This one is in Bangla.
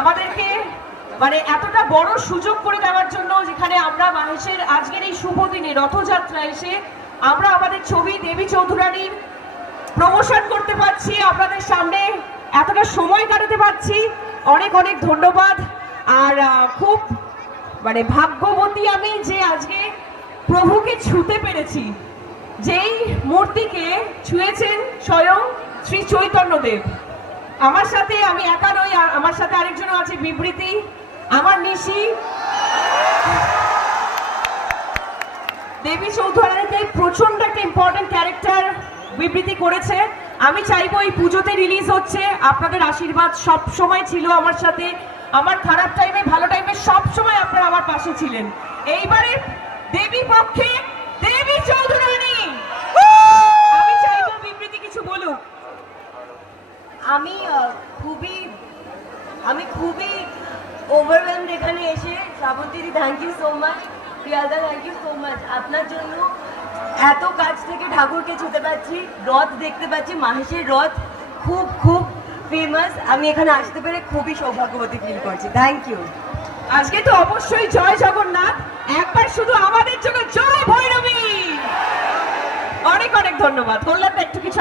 আমাদেরকে মানে এতটা বড় সুযোগ করে দেওয়ার জন্য, যেখানে আমরা মাহেশের আজকের এই শুভ দিনে রথযাত্রা এসে আমরা আমাদের ছবি দেবী চৌধুরানীর প্রমোশন করতে পারছি, আপনাদের সামনে এতটা সময় কাটাতে পারছি। অনেক অনেক ধন্যবাদ। আর খুব মানে ভাগ্যবতী আমি যে আজকে প্রভুকে ছুঁতে পেরেছি। যেই মূর্তিকে ছুঁয়েছেন স্বয়ং শ্রী চৈতন্যদেব। আমার সাথে আমি একা নই, আমার সাথে আরেকজন আছে, বিবৃতি, আমার নিশি। দেবী চৌধুরানীতে প্রচন্ড একটা ইম্পর্টেন্ট ক্যারেক্টার বিবৃতি করেছে। আমি চাইবো এই পুজোতে রিলিজ হচ্ছে, আপনাদের আশীর্বাদ সব সময় ছিল আমার সাথে। আমার খারাপ টাইমে ভালো টাইমে সব সময় আপনারা আমার পাশে ছিলেন। এইবারে দেবী পক্ষে দেবী চৌধুরানী, আমি চাইবো বিবৃতি কিছু বলুক। আমি খুবই ওভারওয়েলমড এখানে এসে। শ্রাবন্তীদি থ্যাংক ইউ সো মাচ, প্রিয়াদা থ্যাংক ইউ সো মাচ। আপনার জন্য এত কাছ থেকে ঠাকুরকে ছুঁতে পারছি, রথ দেখতে পাচ্ছি, মাহেশের রথ খুব খুব ফেমাস। আমি এখানে আসতে পেরে খুবই সৌভাগ্যবতী ফিল করছি। Thank you. আজকে তো অবশ্যই জয় জগন্নাথ, একবার শুধু আমাদের জন্য জয় ভৈরবী। অনেক অনেক ধন্যবাদ। বললাম একটু কিছু